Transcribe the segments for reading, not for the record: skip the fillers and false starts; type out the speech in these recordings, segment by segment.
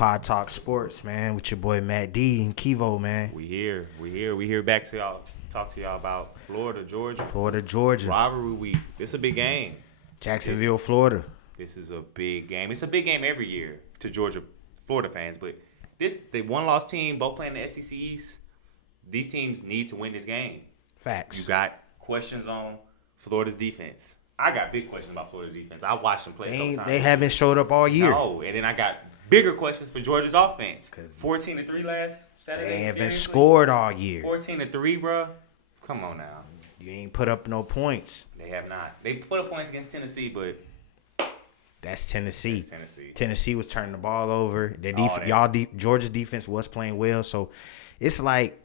Pod Talk Sports, man, with your boy Matt D and Kivo, man. We here back to y'all, talk to y'all about Florida, Georgia. Rivalry week. This is a big game. Jacksonville, Florida. This is a big game. It's a big game every year to Georgia, Florida fans. But the one-loss team, both playing the SEC East, these teams need to win this game. Facts. You got questions on Florida's defense. I got big questions about Florida's defense. I watched them play a couple times. They haven't showed up all year. No, and then I got bigger questions for Georgia's offense. 14-3 last Saturday. They haven't scored all year. 14-3, bro. Come on now. You ain't put up no points. They have not. They put up points against Tennessee, but that's Tennessee. Tennessee. Tennessee was turning the ball over. Georgia's defense was playing well, so it's like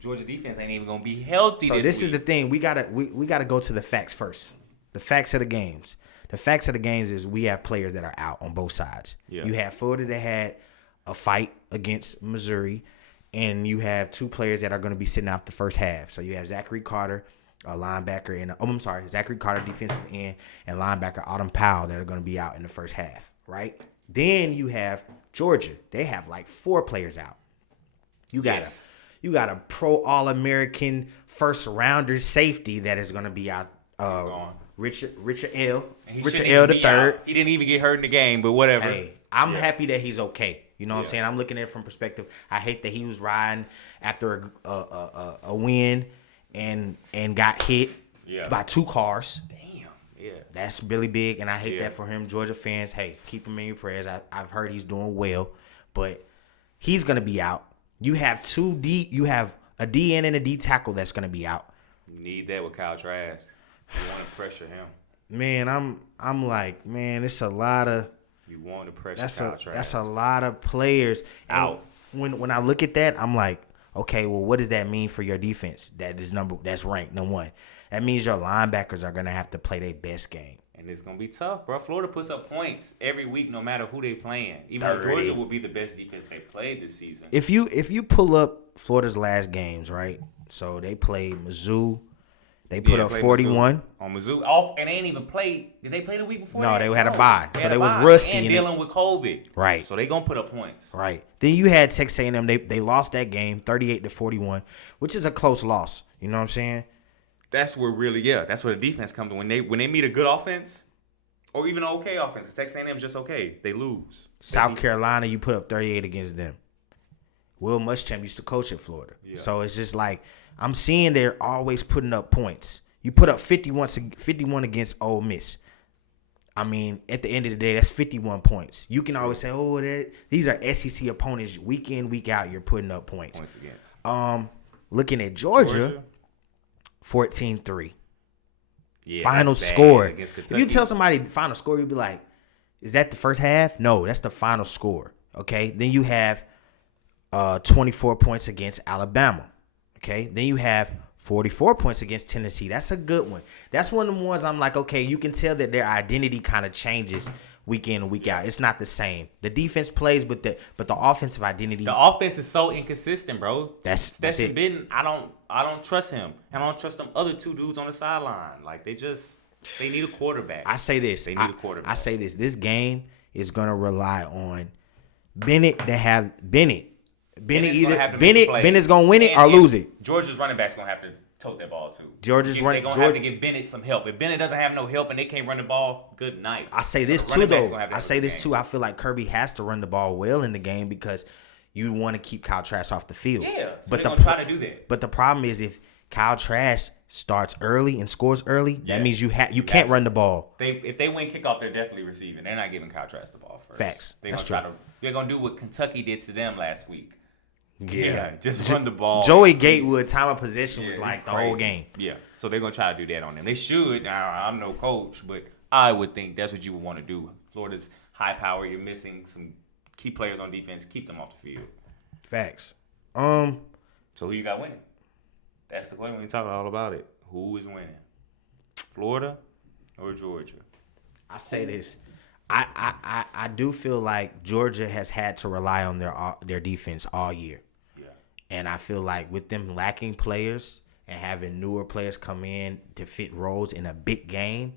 Georgia defense ain't even gonna be healthy. So this week. is the thing. We gotta go to the facts first. The facts of the games. The facts of the games is we have players that are out on both sides. Yeah. You have Florida that had a fight against Missouri, and you have two players that are going to be sitting out the first half. So you have Zachary Carter, a linebacker, and Zachary Carter, defensive end, and linebacker Autumn Powell that are going to be out in the first half, right? Then you have Georgia. They have like 4 players out. You got a pro All-American first rounder safety that is going to be out. Richard L. the third. He didn't even get hurt in the game, but whatever. Hey, I'm happy that he's okay. You know what I'm saying? I'm looking at it from perspective. I hate that he was riding after a win and got hit by 2 cars. Damn. Yeah. That's really big, and I hate that for him. Georgia fans, hey, keep him in your prayers. I've heard he's doing well, but he's gonna be out. You have You have a DN and a D tackle that's gonna be out. You need that with Kyle Trask. You want to pressure him. Man, I'm like, man, it's a lot of. You want to pressure Kyle Trask. That's a lot of players out. When I look at that, I'm like, okay, well, what does that mean for your defense? That's ranked number 1. That means your linebackers are gonna have to play their best game. And it's gonna be tough, bro. Florida puts up points every week, no matter who they playing. Even though Georgia will be the best defense they played this season. If you pull up Florida's last games, right? So they played Mizzou. They put up 41 on Mizzou. And they ain't even played. Did they play the week before? No, they had a bye, so they was rusty and dealing with COVID. Right. So they gonna put up points. Right. Then you had Texas A&M. They lost that game 38-41, which is a close loss. You know what I'm saying? That's where that's where the defense comes in. When they meet a good offense, or even an okay offense, Texas A&M is just okay. They lose. South Carolina, you put up 38 against them. Will Muschamp used to coach at Florida, so it's just like. I'm seeing they're always putting up points. You put up 51 against Ole Miss. I mean, at the end of the day, that's 51 points. You can always say, oh, these are SEC opponents. Week in, week out, you're putting up points. Against. Looking at Georgia. 14-3. Yeah, final score. If you tell somebody the final score, you'll be like, is that the first half? No, that's the final score. Okay? Then you have 24 points against Alabama. Okay, then you have 44 points against Tennessee. That's a good one. That's one of the ones I'm like, okay, you can tell that their identity kind of changes week in and week out. It's not the same. The defense plays, but the offensive identity. The offense is so inconsistent, bro. That's it. Bitten, I don't trust him. And I don't trust them other 2 dudes on the sideline. Like they need a quarterback. I say this. They need a quarterback. I say this. This game is gonna rely on Bennett to have Bennett. Bennett's gonna win it or lose it. Georgia's running back's gonna have to tote that ball too. They're gonna have to give Bennett some help. If Bennett doesn't have no help and they can't run the ball, good night. I say this too, though. I feel like Kirby has to run the ball well in the game because you want to keep Kyle Trask off the field. Yeah, but they're gonna try to do that. But the problem is if Kyle Trask starts early and scores early, that means you can't run the ball. If they win kickoff, they're definitely receiving. They're not giving Kyle Trask the ball first. Facts. They're gonna do what Kentucky did to them last week. Yeah, just run the ball. Joey Gatewood, time of possession was like the whole game. Yeah, so they're going to try to do that on them. They should. Now, I'm no coach, but I would think that's what you would want to do. Florida's high power. You're missing some key players on defense. Keep them off the field. Facts. So who you got winning? That's the question when we talk all about it. Who is winning? Florida or Georgia? I say this. I do feel like Georgia has had to rely on their defense all year. And I feel like with them lacking players and having newer players come in to fit roles in a big game,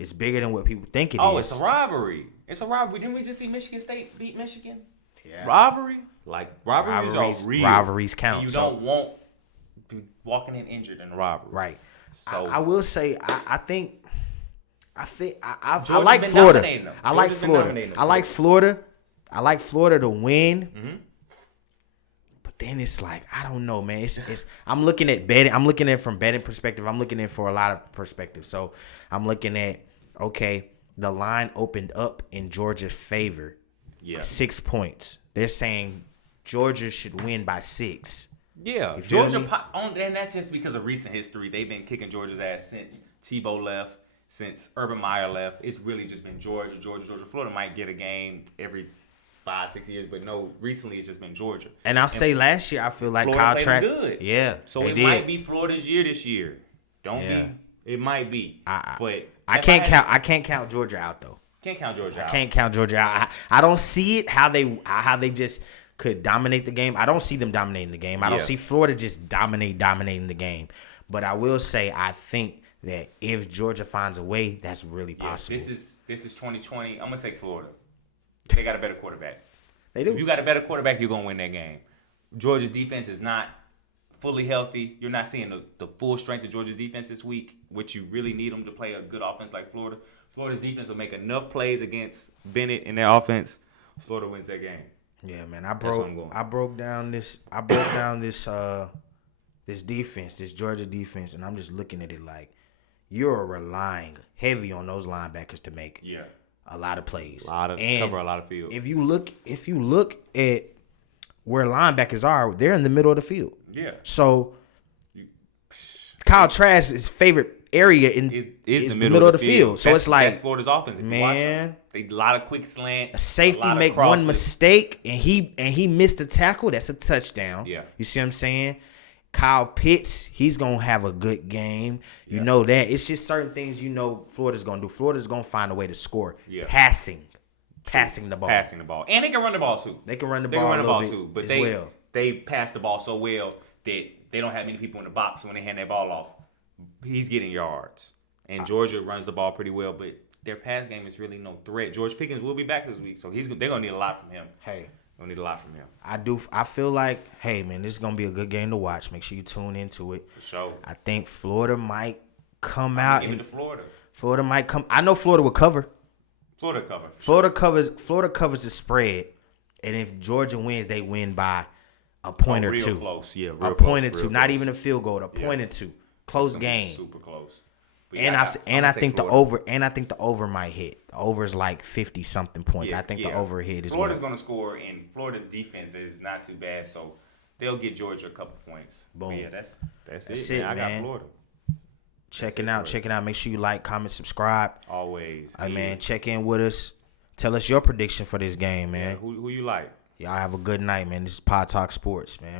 It's bigger than what people think it is. Oh, it's a rivalry. It's a rivalry. Didn't we just see Michigan State beat Michigan? Yeah. Rivalry? Like, rivalries are real. Rivalries count. And you don't want to be walking in injured in a rivalry. Right. So I will say, I think I Georgia's like been Florida. dominating them. I like Georgia's been Florida. dominating them. I like Florida. I like Florida to win. Mm-hmm. But then it's like, I don't know, man. It's I'm looking at betting. I'm looking at it from betting perspective. I'm looking at it for a lot of perspectives. So I'm looking at, okay, the line opened up in Georgia's favor. Yeah. 6 points. They're saying Georgia should win by 6. Yeah. You feel Georgia, me? and that's just because of recent history. They've been kicking Georgia's ass since Tebow left, since Urban Meyer left. It's really just been Georgia. Florida might get a game every 5-6 years, but no, recently it's just been Georgia. And I'll say last year, I feel like Florida Kyle played Trask. good. Yeah. So they it did. might be Florida's year this year. Don't Yeah. be. It might be. But I can't count Georgia out though. Can't count Georgia out. Can't count Georgia out. I don't see it how they just could dominate the game. I don't see them dominating the game. I don't see Florida just dominating the game. But I will say I think that if Georgia finds a way, that's really possible. This is 2020. I'm gonna take Florida. They got a better quarterback. They do. If you got a better quarterback, you're gonna win that game. Georgia's defense is not fully healthy. You're not seeing the full strength of Georgia's defense this week, which you really need them to play a good offense like Florida. Florida's defense will make enough plays against Bennett in their offense. Florida wins that game. Yeah, man. I broke down this defense, this Georgia defense, and I'm just looking at it like you're relying heavy on those linebackers to make a lot of plays. Cover a lot of field. If you look at where linebackers are, they're in the middle of the field. Yeah. So Kyle Trask's favorite area is the middle of the field. So it's like that's Florida's offense. If you watch them, they a lot of quick slants. A safety make one mistake and he missed a tackle. That's a touchdown. Yeah. You see what I'm saying? Kyle Pitts, he's gonna have a good game. You know that. It's just certain things Florida's gonna do. Florida's gonna find a way to score. Yeah. Passing the ball. And they can run the ball too. They can run the ball too. But they pass the ball so well that they don't have many people in the box when they hand that ball off. He's getting yards. And Georgia runs the ball pretty well, but their pass game is really no threat. George Pickens will be back this week, so they're gonna need a lot from him. I feel like, hey man, this is gonna be a good game to watch. Make sure you tune into it. For sure. I think Florida might come out. Give it to Florida. Florida might come. I know Florida will cover. Florida covers. Florida covers the spread, and if Georgia wins, they win by a point or two. Close. Yeah, a point or two. Not even a field goal. A point or two. Close game. Super close. And I think the over might hit. The over is like 50 something points. I think the over hit as well. Florida's gonna score, and Florida's defense is not too bad, so they'll get Georgia a couple points. Boom. But yeah, that's it. Man. I got Florida. Checking out. Make sure you like, comment, subscribe. Always. Man, check in with us. Tell us your prediction for this game, man. Yeah, who you like? Y'all have a good night, man. This is Pod Talk Sports, man.